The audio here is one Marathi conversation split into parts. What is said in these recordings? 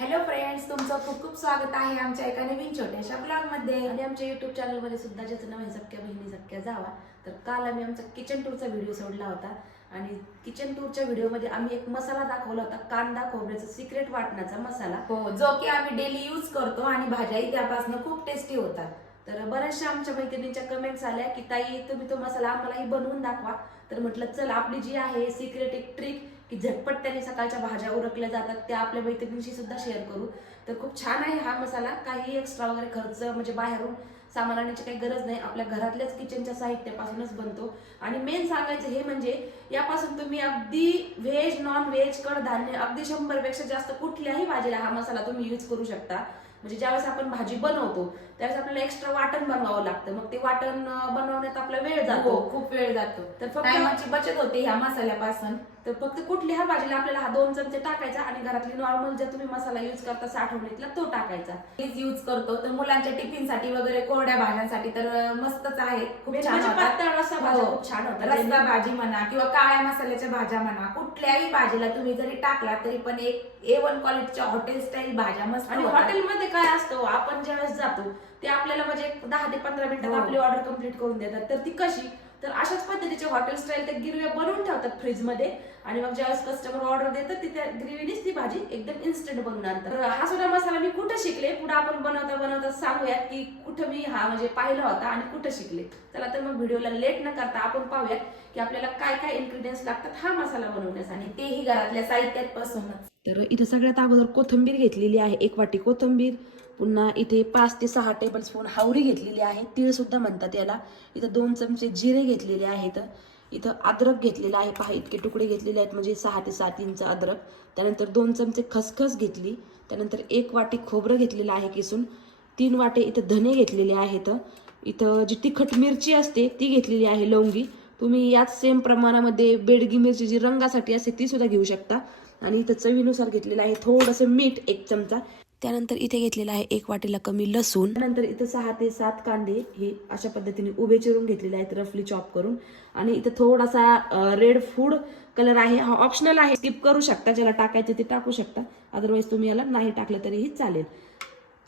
हॅलो फ्रेंड्स तुमचं खूप खूप स्वागत आहे आमच्या एका नवीन छोट्याशा ब्लॉगमध्ये आणि आमच्या युट्यूब चॅनलमध्ये सुद्धा ज्याचं नाव आहे सख्या बहिणी सख्या जावा. तर काल आम्ही आमचा किचन टूरचा व्हिडिओ सोडला होता. आणि किचन टूरच्या व्हिडिओमध्ये आम्ही एक मसाला दाखवला होता कांदा खोबऱ्याचा सिक्रेट वाटण्याचा मसाला. हो जो की आम्ही डेली यूज करतो आणि भाज्याही त्यापासून खूप टेस्टी होतात तर बऱ्याचशा आमच्या मैत्रिणींच्या कमेंट्स आल्या की ताई तुम्ही तो मसाला आम्हालाही बनवून दाखवा. तर म्हटलं चल आपली जी आहे सिक्रेट एक ट्रिक की झटपट त्याने सकाळच्या भाज्या उरकल्या जातात त्या आपल्या मैत्रिणींशी सुद्धा शेअर करू. तर खूप छान आहे हा मसाला. काही एक्स्ट्रा वगैरे खर्च म्हणजे बाहेरून सामान आणण्याची काही गरज नाही. आपल्या घरातल्याच किचनच्या साहित्यापासूनच बनतो. आणि मेन सांगायचं हे म्हणजे यापासून तुम्ही अगदी व्हेज नॉन व्हेज कडधान्य अगदी शंभरपेक्षा जास्त कुठल्याही भाजीला हा मसाला तुम्ही यूज करू शकता. म्हणजे ज्यावेळेस आपण भाजी बनवतो त्यावेळेस आपल्याला एक्स्ट्रा वाटण बनवावं लागतं. मग ते वाटण बनवण्यात आपला वेळ जातो. हो, खूप वेळ जातो. तर फक्त बचत होते ह्या मसाल्यापासून. तर फक्त कुठल्याही भाजीला आपल्याला हा दोन चमचे टाकायचा आणि घरातली नॉर्मल जे तुम्ही मसाला युज करता साठवणीतला तो टाकायचा हीच यूज करतो तर मुलांच्या टिफिनसाठी वगैरे कोरड्या भाज्यांसाठी तर मस्तच आहे खूप छान म्हणजे होतात. पातळ रस्सा भाज्या हो. खूप छान होतात रस्सा भाजी म्हणा किंवा काळ्या मसाल्याच्या भाज्या म्हणा कुठल्याही भाजीला तुम्ही जरी टाकला तरी पण एक ए वन क्वालिटीच्या हॉटेल स्टाईल भाज्या मस्त आणि. हॉटेलमध्ये काय असतं आपण ज्यावेळेस जातो ते आपल्याला म्हणजे दहा ते पंधरा मिनिटात हो. आपली ऑर्डर कंप्लीट करून देतात तर ती कशी तर अशाच पद्धतीचे हॉटेल स्टाईल त्या गिरव्या बनवून ठेवतात फ्रीजमध्ये आणि मग ज्यावेळेस कस्टमर ऑर्डर देतात ती त्या ग्रेव्हीनीच ती भाजी एकदम इन्स्टंट बनवून आणतात. तर हा सुद्धा मसाला मी कुठं शिकले? पुढे आपण बनवता बनवता सांगूयात की कुठं मी हा म्हणजे पाहिला होता आणि कुठं शिकले. चला तर मग व्हिडिओला लेट न करता आपण पाहूयात की आपल्याला काय काय इन्ग्रेडियंट्स लागतात हा मसाला बनवण्यासाठी आणि तेही घरातल्या साहित्यापासूनच तर इथं सगळ्यात अगोदर कोथिंबीर घेतलेली आहे एक वाटी कोथिंबीर. पुन्हा इथे पाच ते सहा टेबल स्पून हावरी घेतलेली आहे तीळसुद्धा म्हणतात याला. इथं दोन चमचे जिरे घेतलेले आहेत. इथं अद्रक घेतलेलं आहे पहा इतके तुकडे घेतलेले आहेत म्हणजे सहा ते सात इंच अद्रक. त्यानंतर दोन चमचे खसखस घेतली. त्यानंतर एक वाटी खोबरं घेतलेलं आहे किसून. तीन वाटे इथं धने घेतलेले आहेत. इथं जी तिखट मिरची असते ती घेतलेली आहे लवंगी. तुम्ही याच सेम प्रमाणामध्ये बेडगी मिरची जी रंगासाठी असते ती सुद्धा घेऊ शकता. आणि इथं चवीनुसार घेतलेलं आहे थोडंसं मीठ एक चमचा. त्यानंतर इथे घेतलेला आहे एक वाटीला कमी लसूण. त्यानंतर इथं सहा ते सात कांदे हे अशा पद्धतीने उभे चिरून घेतलेले आहेत रफली चॉप करून. आणि इथं थोडासा रेड फूड कलर आहे. हा ऑप्शनल आहे. स्किप करू शकता. ज्याला टाकायचं ते टाकू शकता. अदरवाईज तुम्ही याला नाही टाकलं तरीही चालेल.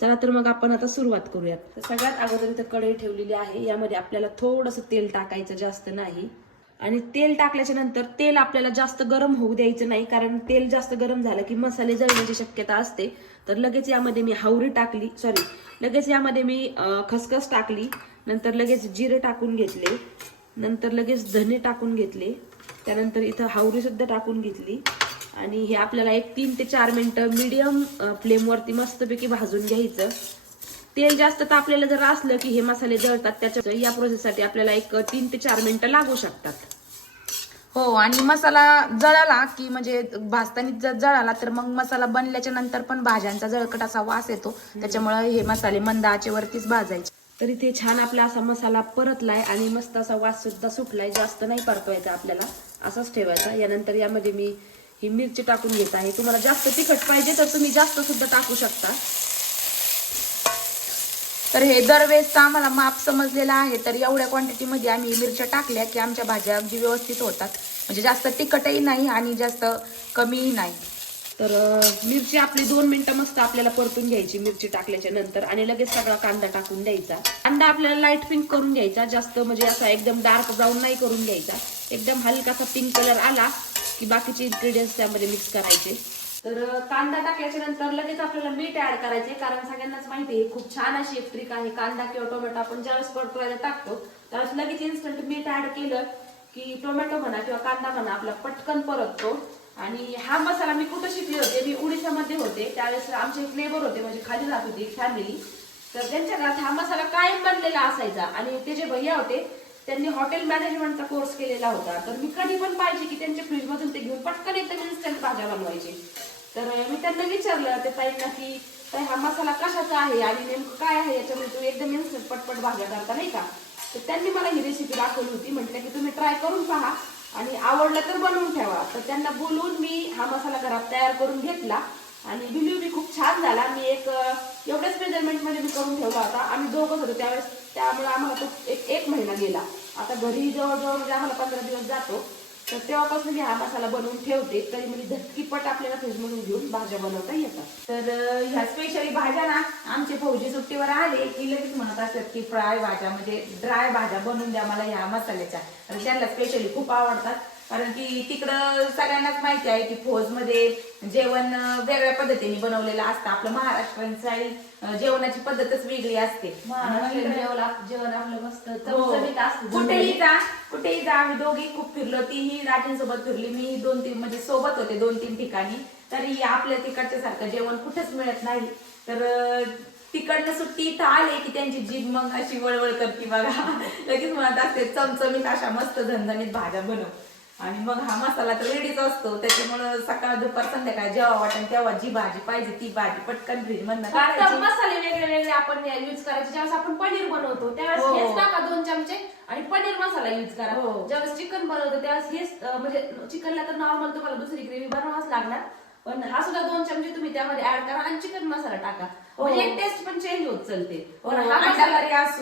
चला तर मग आपण आता सुरुवात करूयात. सगळ्यात अगोदर इथं कढई ठेवलेली आहे. यामध्ये आपल्याला थोडंसं तेल टाकायचं जास्त नाही. आणि तेल टाकल्याच्या नंतर तेल आपल्याला जास्त गरम होऊ द्यायचं नाही कारण तेल जास्त गरम झालं की मसाले जळण्याची शक्यता असते. तर लगेच यामध्ये मी हावरी टाकली सॉरी लगेच यामध्ये मी खसखस टाकली नंतर लगेच जिरे टाकून घेतले नंतर लगेच धने टाकून घेतले त्यानंतर इथं हावरीसुद्धा टाकून घेतली. आणि हे आपल्याला एक तीन ते चार मिनटं मीडियम फ्लेमवरती मस्तपैकी भाजून घ्यायचं. तेल जास्त तापलेलं जर असलं की हे मसाले जळतात त्याच्या या प्रोसेससाठी आपल्याला एक तीन ते चार मिनिटं लागू शकतात. हो आणि मसाला जळाला की म्हणजे भाजताना जर जळाला तर मग मसाला बनल्याच्या नंतर पण भाज्यांचा जळकट असा वास येतो. त्याच्यामुळे हे मसाले मंद आचेवरतीच भाजायचे. तर इथे छान आपला असा मसाला परतलाय आणि मस्त असा वास सुद्धा सुटलाय. जास्त नाही परतवायचा आपल्याला. असाच ठेवायचा. यानंतर यामध्ये मी ही मिरची टाकून घेत आहे. तुम्हाला जास्त तिखट पाहिजे तर तुम्ही जास्त सुद्धा टाकू शकता. तर हे दरवेळेसचा आम्हाला माप समजलेला आहे. तर एवढ्या क्वांटिटीमध्ये आम्ही मिरच्या टाकल्या की आमच्या भाज्या अगदी व्यवस्थित होतात. म्हणजे जास्त तिखटही नाही आणि जास्त कमीही नाही. तर मिरची आपली दोन मिनटं मस्त आपल्याला परतून घ्यायची मिरची टाकल्याच्या नंतर आणि लगेच सगळा कांदा टाकून द्यायचा. कांदा आपल्याला लाइट पिंक करून घ्यायचा. जास्त म्हणजे असा एकदम डार्क ब्राऊन नाही करून घ्यायचा. एकदम हलकासा पिंक कलर आला की बाकीचे इन्ग्रेडियंट्स त्यामध्ये मिक्स करायचे. तर कांदा टाकल्याच्या नंतर लगेच आपल्याला मीठ ऍड करायचे कारण सगळ्यांनाच माहिती आहे खूप छान अशी एक ट्रिक आहे. कांदा किंवा टोमॅटो आपण ज्यावेळेस परतवायला टाकतो. त्यावेळेस लगेच इन्स्टंट मीठ ऍड केलं की टोमॅटो म्हणा किंवा कांदा म्हणा आपला पटकन परततो. आणि हा मसाला मी कुठं शिकले होते? मी उडीसामध्ये होते. त्यावेळेस आमचे एक लेबर होते म्हणजे खाली राहत होती फॅमिली तर त्यांच्या घरात हा मसाला कायम बनलेला असायचा. आणि ते जे भैया होते त्यांनी हॉटेल मॅनेजमेंटचा कोर्स केलेला होता. तर मी कधी पण पाहिजे की त्यांच्या फ्रीजमधून ते घेऊन पटकन एकदम इन्स्टंट भाज्या बनवायचे. तर मी त्यांना विचारलं ते ताईंना की ताई हा मसाला कशाचा आहे आणि नेमकं काय आहे? याच्यामध्ये तुम्ही एकदम इन्स्टंट पटपट भाज्या करता नाही का? तर त्यांनी मला ही रेसिपी दाखवली होती. म्हटलं की तुम्ही ट्राय करून पहा आणि आवडलं तर बनवून ठेवा. तर त्यांना बोलून मी हा मसाला घरात तयार करून घेतला आणि डिलिव्हरी खूप छान झाला. मी एक एवढ्याच मेजरमेंटमध्ये मी करून ठेवला होता. आम्ही दोघंच होतो त्यावेळेस. त्यामुळे आम्हाला तो एक एक महिना गेला. आता घरी जवळजवळ म्हणजे आम्हाला पंधरा दिवस जातो. तर तेव्हापासून मी हा मसाला बनवून ठेवते. तरी म्हणजे झटकीपट आपल्याला फ्रीजमधून घेऊन भाज्या बनवता येतात. तर ह्या स्पेशली भाज्या ना आमचे फौजी सुट्टीवर आले की लगेच म्हणत असतात की फ्राय भाज्या म्हणजे ड्राय भाज्या बनवून द्या मला ह्या मसाल्याच्या. आणि त्यांना स्पेशली खूप आवडतात. कारण की तिकडं सगळ्यांनाच माहिती आहे की फौजमध्ये जेवण वेगळ्या पद्धतीने बनवलेलं असतं. आपलं महाराष्ट्रीयन जेवणाची पद्धतच वेगळी असते. जेवण जेवण आपलं मस्त हो. कुठेही जा कुठेही जा आम्ही दोघी खूप फिरलो. तीही राजांसोबत फिरली. मी दोन तीन म्हणजे सोबत होते दोन तीन ठिकाणी. तरी आपल्या तिकडच्या सारखं जेवण कुठेच मिळत नाही. तर तिकडनं सुट्टी इथं आले की त्यांची जीभ मग अशी वळवळ करते बघा. लगेच म्हणत असते चमचमीत अशा मस्त झणझणीत भाज्या बनव. आणि मग हा मसाला तर रेडीच असतो. त्याच्यामुळं सकाळ दुपार संध्याकाळ जेव्हा वाटेल तेव्हा जी भाजी पाहिजे ती भाजी पटकन फ्रीज मधनं फक्त काढायची मसाले वेगळे वेगळे आपण युज करायचे. ज्यावेळेस आपण पनीर बनवतो त्यावेळेस हो. हेच टाका दोन चमचे आणि पनीर मसाला युज करा. हो. ज्यावेळेस चिकन बनवतो त्यावेळेस हेच अं, म्हणजे चिकनला तर नॉर्मल तुम्हाला दुसरी ग्रेव्ही बनवावंच लागणार. पण हा सुद्धा दोन चमचे तुम्ही त्यामध्ये ऍड करा आणि चिकन मसाला टाका. हो. म्हणजे टेस्ट पण चेंज होत चलते.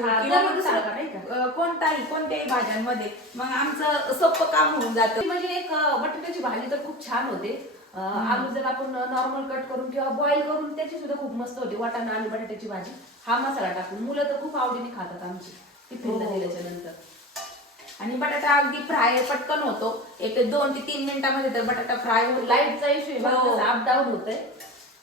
हा. कोणताही कोणत्याही भाज्यांमध्ये मग आमचं सोपं काम होऊन जातं. म्हणजे एक बटाट्याची भाजी तर खूप छान होते. आलू जर आपण नॉर्मल कट करून किंवा बॉईल करून त्याची सुद्धा खूप मस्त होते. वाटाणा आणि बटाट्याची भाजी. हा मसाला टाकून. मुलं तर खूप आवडीने खातात आमची. टिफिनला हो. दिल्याच्या नंतर. आणि बटाटा अगदी फ्राय पटकन होतो. एक दोन ते तीन मिनिटामध्ये तर बटाटा फ्राय होतो. लाईटचा इश्यू हो. अप डाऊन होतंय.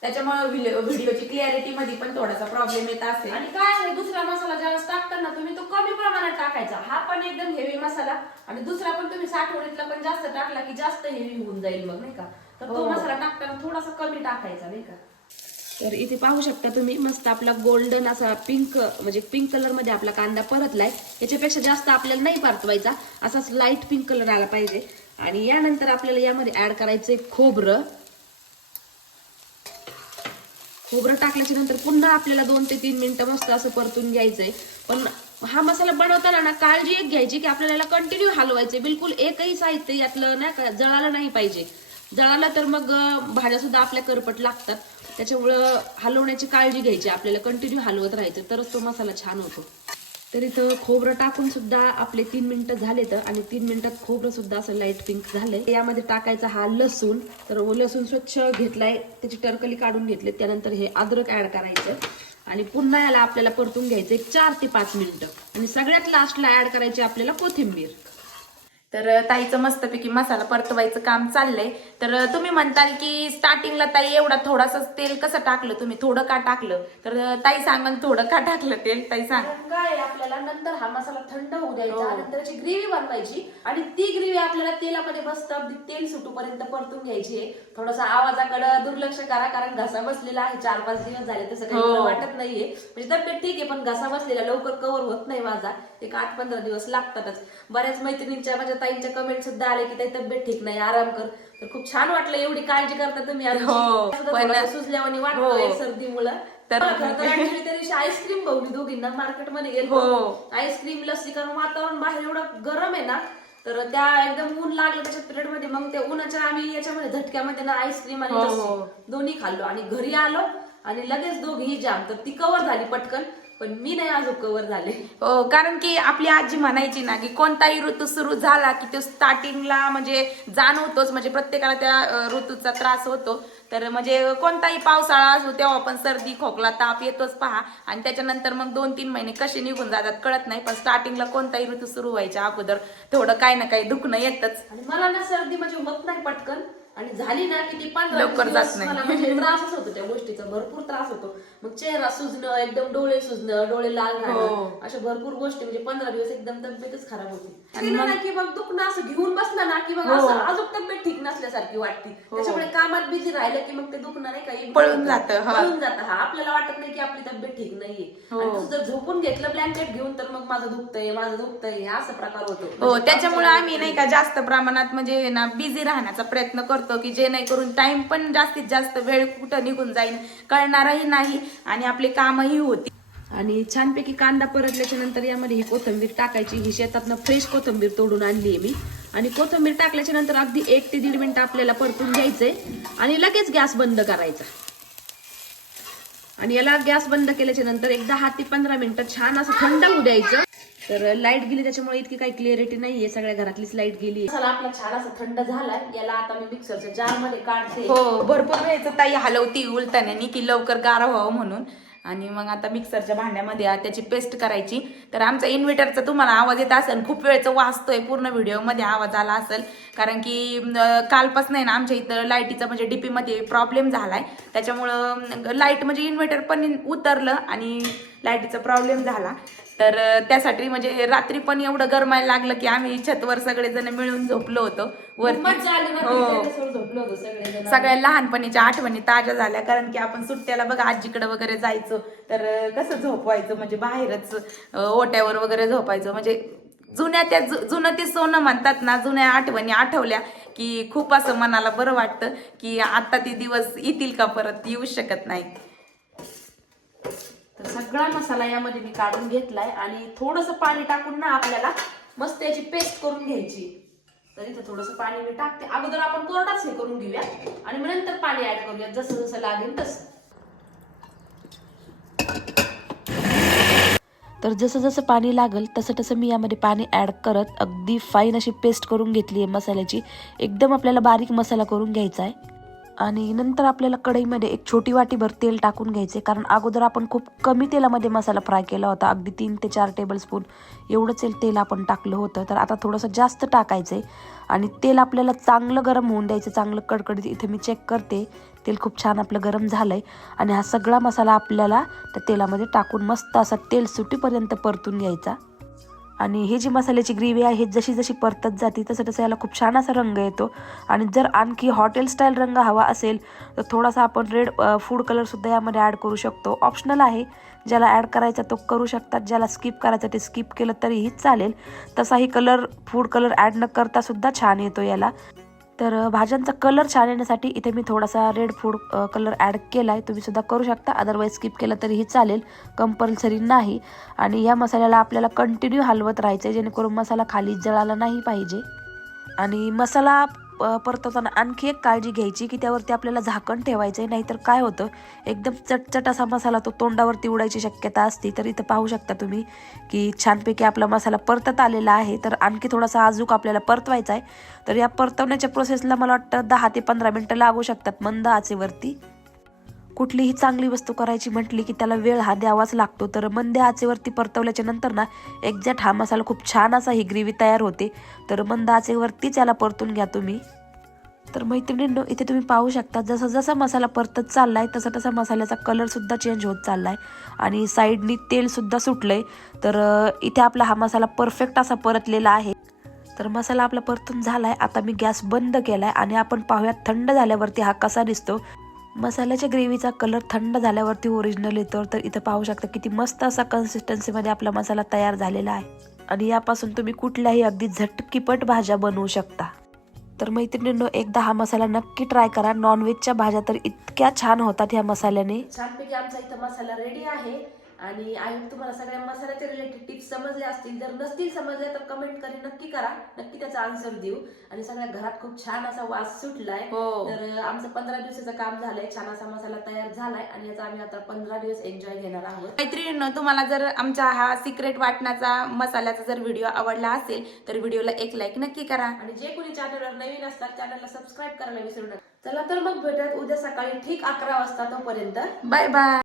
त्याच्यामुळे व्हिडिओची क्लिअरिटी मध्ये पण थोडासा प्रॉब्लेम येत असेल. आणि काय आहे दुसरा मसाला ज्यावेळेस टाकताना तुम्ही तो कमी प्रमाणात टाकायचा. हा पण एकदम हेवी मसाला. आणि दुसरा पण तुम्ही साठवणीतला पण जास्त टाकला की जास्त हेवी होऊन जाईल मग नाही का? तर तो हो. मसाला टाकताना थोडासा कमी टाकायचा नाही का? तर इथे पाहू शकता तुम्ही मस्त आपला गोल्डन असा पिंक म्हणजे पिंक कलरमध्ये आपला कांदा परतलाय. याच्यापेक्षा जास्त आपल्याला नाही परतवायचा. असाच लाइट पिंक कलर आला पाहिजे. आणि यानंतर आपल्याला यामध्ये ऍड करायचं खोबरं. खोबरं टाकल्याच्या नंतर पुन्हा आपल्याला दोन ते तीन मिनिटं मस्त असं परतून घ्यायचंय. पण हा मसाला बनवताना ना काळजी एक घ्यायची की आपल्याला कंटिन्यू हलवायचे बिलकुल एकही साहित्य यातलं नाही का जळालं नाही पाहिजे. जळालं तर मग भाज्या सुद्धा आपल्या करपट लागतात. त्याच्यामुळं हलवण्याची काळजी घ्यायची. आपल्याला कंटिन्यू हलवत राहायचं. तरच तो मसाला छान होतो. तर इथं खोबरं टाकून सुद्धा आपले तीन मिनिटं झाले तर आणि तीन मिनिटात खोबरं सुद्धा असं लाइट पिंक झालंय. यामध्ये टाकायचा हा लसूण. तर लसूण स्वच्छ घेतलाय. त्याची टरकली काढून घेतले त्यानंतर हे अद्रक ऍड करायचं. आणि पुन्हा याला आपल्याला परतून घ्यायचं एक चार ते पाच मिनिटं. आणि सगळ्यात लास्टला ऍड करायची आपल्याला कोथिंबीर. तर ताईचं मस्तपैकी मसाला परतवायचं काम चाललंय. तर तुम्ही म्हणताल की स्टार्टिंगला ताई एवढा थोडासा तेल कसं टाकलं तुम्ही? थोडं का टाकलं? तर ताई सांगाल थोडं का टाकलं तेल? ताई सांग. काय आपल्याला. नंतर हा मसाला थंड होऊ द्यायचा. हो. नंतर त्याची ग्रेव्ही बनवायची. आणि ती ग्रेव्ही आपल्याला तेलामध्ये मस्त अगदी तेल सुटूपर्यंत परतून घ्यायची आहे. थोडासा आवाजाकडे दुर्लक्ष करा कारण घसा बसलेला आहे चार पाच दिवस झाले तसं काही हो. मला वाटत नाहीये म्हणजे तब्येत ठीक आहे पण घसा बसलेला लवकर कव्हर होत नाही माझा एक आठ पंधरा दिवस लागतातच बऱ्याच मैत्रिणींच्या माझ्या ताईंच्या कमेंट सुद्धा आले की ताई तब्येत ठीक नाही आराम कर तर खूप छान वाटलं एवढी काळजी करता तुम्ही. हो, सुजल्यावानी वाटतोय हो. सर्दीमुळं तर- त्या दिवशी आईस्क्रीम बघली दोघींना मार्केटमध्ये गेलो हो. आईस्क्रीम लस्सी कारण वातावरण बाहेर एवढं गरम आहे ना तर त्या एकदम ऊन लागलं त्याच्या पिरियडमध्ये मग त्या उन्हाच्या आम्ही याच्यामध्ये झटक्यामध्ये ना आईस्क्रीम आणि हो, लस्सी हो. दोन्ही खाल्लो. आणि घरी आलो आणि लगेच दोघी जाम तर ती कवर झाली पटकन. पण मी नाही अजून कवर झाले. हो कारण की आपली आजी म्हणायची ना की कोणताही ऋतू सुरू झाला की तो स्टार्टिंगला म्हणजे जाणवतोच. म्हणजे प्रत्येकाला त्या ऋतूचा त्रास होतो. तर म्हणजे कोणताही पावसाळा असो तेव्हा पण सर्दी खोकला ताप येतोच पहा. आणि त्याच्यानंतर मग दोन तीन महिने कसे निघून जातात कळत नाही. पण स्टार्टिंगला कोणताही ऋतू सुरू व्हायच्या अगोदर थोडं काही ना काही दुखणं येतच. मला ना सर्दी म्हणजे होत नाही पटकन. आणि झाली ना की ती पंधरा लवकर वीस जात दिवस नाही. मला म्हणजे त्रासच होतो त्या गोष्टीचा भरपूर त्रास होतो मग चेहरा सुजणं एकदम डोळे सुजणं डोळे लाल हो. राहणं अशा भरपूर गोष्टी म्हणजे पंधरा दिवस एकदम तब्येतच खराब होती आणि ना की मग दुखणं असं घेऊन बसलं ना की मग हो. असं अजून तब्येत ठीक नसल्यासारखी वाटते त्याच्यामुळे कामात बिझी राहिलं की मग ते दुखणं नाही काही पळून जातं, हा. पळून जातं हा आपल्याला वाटत नाही की आपली तब्येत ठीक नाहीये हो. आणि तू जर झोपून घेतलं ब्लँकेट घेऊन तर मग माझं दुखतंय माझं दुखतंय असं प्रकार होतो हो म्हणजे त्याच्यामुळे आम्ही नाही का जास्त प्रमाणात म्हणजे ना बिझी राहण्याचा प्रयत्न करतो की जेणेकरून टाइम पण जास्तीत जास्त वेळ कुठं निघून जाईल कळणारही नाही आणि आपले कामही होतील आणि छानपैकी कांदा परतल्याच्या नंतर यामध्ये ही कोथिंबीर टाकायची. ही शेतातनं फ्रेश कोथिंबीर तोडून आणली आहे मी. आणि कोथिंबीर टाकल्याच्या नंतर अगदी एक ते दीड मिनिट आपल्याला परतून घ्यायचंय आणि लगेच गॅस बंद करायचा. आणि याला गॅस बंद केल्याच्यानंतर एक दहा ते पंधरा मिनिटं छान असं थंड होऊ द्यायचं. तर लाइट गेली त्याच्यामुळे इतकी काही क्लिअरिटी नाहीये सगळ्या घरातलीच लाइट गेली आपला छान असा थंड झालाय याला आता मी मिक्सरच्या जारमध्ये काढते. हो भरपूर वेळेचं ताई हलवती उलताना की लवकर गार व्हावं म्हणून. आणि मग आता मिक्सरच्या भांड्यामध्ये त्याची पेस्ट करायची. तर आमचा इन्व्हर्टरचा तुम्हाला आवाज येत असेल खूप वेळचं वाचतोय पूर्ण व्हिडिओमध्ये आवाज आला असेल. कारण की कालपासून आहे ना आमच्या इथं लाईटीचा म्हणजे डीपीमध्ये प्रॉब्लेम झालाय. त्याच्यामुळं लाइट म्हणजे इन्व्हर्टर पण उतरलं आणि लाईटीचा प्रॉब्लेम झाला. तर त्यासाठी म्हणजे रात्री पण एवढं गरमायला लागलं की आम्ही छतवर सगळेजण मिळून झोपलो होतो. वरती हो. सगळ्या लहानपणीच्या आठवणी ताज्या झाल्या कारण की आपण सुट्ट्याला बघा आजीकडे वगैरे जायचो तर कसं झोपवायचं म्हणजे बाहेरच ओट्यावर वगैरे झोपायचं. म्हणजे जुन्या त्या जुनं ते सोनं म्हणतात ना जुन्या आठवणी आठवल्या की खूप असं मनाला बरं वाटतं की आता ते दिवस येतील का परत येऊ शकत नाही. तर सगळा मसाला यामध्ये मी काढून घेतलाय आणि थोडस पाणी टाकून ना आपल्याला मस्त याची पेस्ट करून घ्यायची. तर इथं थोडस पाणी मी टाकते. अगोदर आपण कोरडाच हे करून घेऊया आणि मग नंतर पाणी ऍड करूया. जसं जसं लागेल तसं. तर जसं जसं पाणी लागेल तसं तसं मी यामध्ये पाणी ॲड करत अगदी फाईन अशी पेस्ट करून घेतली आहे मसाल्याची. एकदम आपल्याला बारीक मसाला करून घ्यायचा आहे. आणि नंतर आपल्याला कढईमध्ये एक छोटी वाटीभर तेल टाकून घ्यायचे. कारण अगोदर आपण खूप कमी तेलामध्ये मसाला फ्राय केला होता. अगदी तीन ते चार टेबल स्पून एवढंच तेल आपण टाकलं होतं. तर आता थोडंसं जास्त टाकायचं आहे आणि तेल आपल्याला चांगलं गरम होऊन द्यायचं. चांगलं कडकडीत इथे मी चेक करते. तेल खूप छान आपलं गरम झालं आहे आणि हा सगळा मसाला आपल्याला त्या तेलामध्ये टाकून मस्त असा तेल सुटीपर्यंत परतून घ्यायचा. आणि ही जी मसाल्याची ग्रेव्ही आहे जशी जशी परतत जाते तसं तसं याला खूप छान असा रंग येतो. आणि जर आणखी हॉटेल स्टाईल रंग हवा असेल तर थोडासा आपण रेड फूड कलरसुद्धा यामध्ये ॲड करू शकतो. ऑप्शनल आहे ज्याला ॲड करायचा तो करू शकतात ज्याला स्किप करायचा ते स्किप केलं तरीही चालेल. तसाही कलर फूड कलर ॲड न करता सुद्धा छान येतो याला. तर भाज्यांचा कलर छान येण्यासाठी इथे मी थोडासा रेड फूड कलर ॲड केला आहे तुम्ही सुद्धा करू शकता. अदरवाईज स्किप केलं तरीही चालेल. कंपल्सरी नाही. आणि या मसाल्याला आपल्याला कंटिन्यू हलवत राहायचं आहे जेणेकरून मसाला खाली जळाला नाही पाहिजे. आणि मसाला परतवताना आणखी एक काळजी घ्यायची की त्यावरती आपल्याला झाकण ठेवायचं आहे नाहीतर काय होतं? एकदम चटचट असा मसाला तो तोंडावरती उडायची शक्यता असते. तर इथं पाहू शकता तुम्ही की छानपैकी आपला मसाला परतत आलेला आहे. तर आणखी थोडासा आजूक आपल्याला परतवायचा आहे तर या परतवण्याच्या प्रोसेसला मला वाटतं दहा ते पंधरा मिनटं लागू शकतात मंद आचेवरती. कुठलीही चांगली वस्तू करायची म्हटली की त्याला वेळ हा द्यावाच लागतो. तर मंद आचेवरती परतवल्याच्या नंतर ना एक्झॅक्ट हा मसाला खूप छान असा ही ग्रेव्ही तयार होते. तर मंद आचेवरतीच याला परतून घ्या तुम्ही. तर मैत्रिणींनो इथे तुम्ही पाहू शकता जसा जसा मसाला परतत चाललाय तसा तसा मसाल्याचा कलरसुद्धा चेंज होत चाललाय. आणि साईडनी तेलसुद्धा सुटलं सुटलंय. तर इथे आपला हा मसाला परफेक्ट असा परतलेला आहे. तर मसाला आपला परतून झालाय. आता मी गॅस बंद केलाय आणि आपण पाहूयात थंड झाल्यावरती हा कसा दिसतो. मसाल्याच्या ग्रेव्हीचा कलर थंड झाल्यावरती ओरिजिनल येतो. तर इथं पाहू शकता किती मस्त असा कन्सिस्टन्सीमध्ये आपला मसाला तयार झालेला आहे. आणि यापासून तुम्ही कुठल्याही अगदी झटकीपट भाज्या बनवू शकता. तर मैत्रिणींनो एकदा हा मसाला नक्की ट्राय करा. नॉनव्हेजच्या भाज्या तर इतक्या छान होतात ह्या मसाल्याने. छानपैकी आमचा इथं मसाला रेडी आहे. आणि आय होप तुम्हाला सगळ्या मसाल्याचे रिलेटेड टिप्स समजले असतील जर नसतील समजले तर कमेंट करी. नक्की करा. नक्की त्याचा आन्सर देऊ. आणि सगळ्या घरात खूप छान असा वास सुटलाय. हो. तर आमचं पंधरा दिवसाचं काम झालंय. छान असा मसाला तयार झालाय. आणि याचा आम्ही आता पंधरा दिवस एन्जॉय घेणार आहोत. मैत्रिणींनो तुम्हाला जर आमचा हा सिक्रेट वाटण्याचा मसाल्याचा जर व्हिडिओ आवडला असेल तर व्हिडिओला एक लाईक नक्की करा. आणि जे कोणी चॅनलवर नवीन असतात चॅनलला सबस्क्राईब करायला विसरू नका. चला तर मग भेटत उद्या सकाळी ठीक अकरा वाजता तोपर्यंत. Bye bye